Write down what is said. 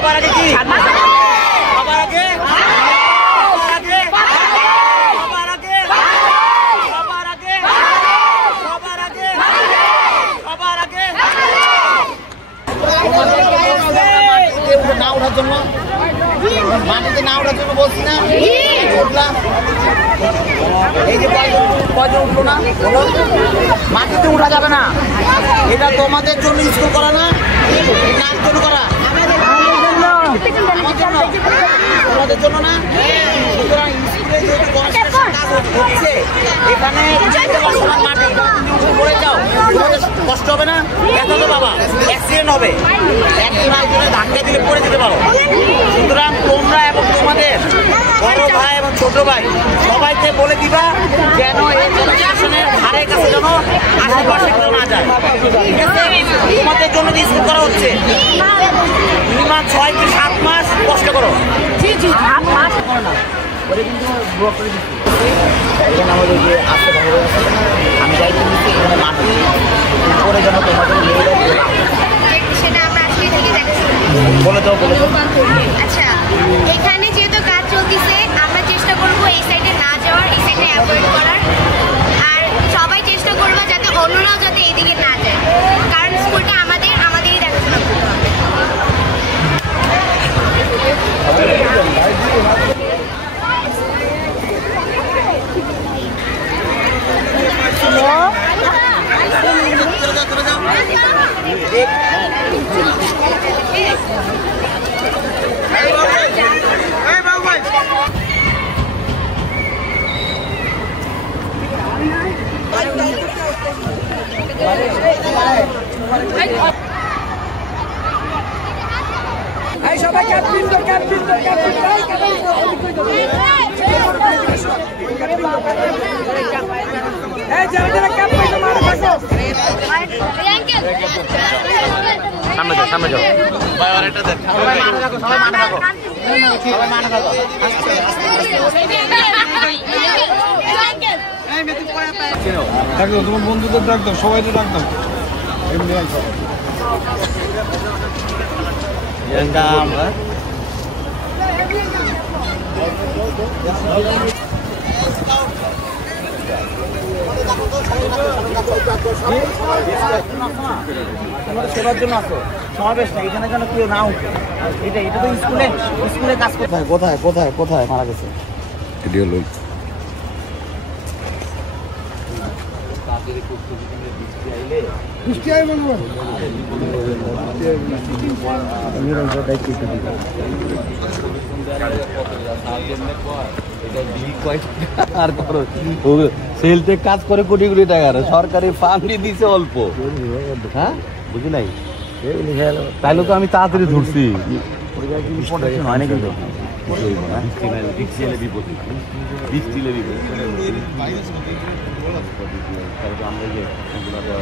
সবার আগে কি? সবার আগে না ওঠার জন্য, মাটিতে না ওঠার জন্য বলছি না, উঠলাম। এই যে কয়জন উঠলো না, বলো মাটিতে উঠা যাবে না। এটা তোমাদের জন্য স্কুল করা না, কার জন্য করা? আমার জন্য, তোমাদের জন্য না। সুতরাং স্কুলে যেহেতু হচ্ছে, এখানে মাটি পড়ে যাও, তোমাদের কষ্ট হবে না? ব্যথা তো বাবা, অ্যাক্সিডেন্ট হবে, একজন আরেকজনের ধাক্কা দিলে পড়ে যেতে পারো। সুতরাং তোমরা এবং তোমাদের বড় ভাই এবং ছোট ভাই সবাইকে বলে দিবা যেন এই জেনারেশনের ধারে কাছে যেন আশেপাশে কেউ না যায়, ঠিক আছে? তোমাদের জন্য স্কুল করা হচ্ছে, মিনিমাম 6 থেকে 7 মাস কষ্ট করো। এখানে আমাদের যে আসতে আমি যাইতে দিচ্ছি, এখানে মাটি করে যেন তোমাদের বলে দাও, বলে দাও। আচ্ছা, এখানে যেহেতু কাজ চলতেছে, আমরা চেষ্টা করবো এই সাইডে না যাওয়ার, এই সাইডে অ্যাভয়েড করার। আর সবাই চেষ্টা করবো যাতে অন্যরাও যাতে এদিকে না যায়, কারণ স্কুলটা আমাদেরই দেখাশোনা করতে হবে। সামনে যাও, সামনে যাও। সবাই মাঠে থাকো, সবাই মাঠে থাকো, সবাই মাঠে থাকো। ডাকো তোমার বন্ধুদের, ডাক দাও, সবাই তো ডাক দাও। সেবার জন্য আসো, সমাবেশ না, এখানে যেন কেউ না উঠে। এটা তো স্কুলে কাজ করতে হয়। কোথায় কোথায় কোথায় মারা গেছে? সেলতে কাজ করে কোটি কোটি টাকার, সরকারি ফান্ড দিছে অল্প। হ্যাঁ, বুঝি নাই, তাইলে তো আমি তাড়াতাড়ি ধরছি। হয় না কিন্তু আমরা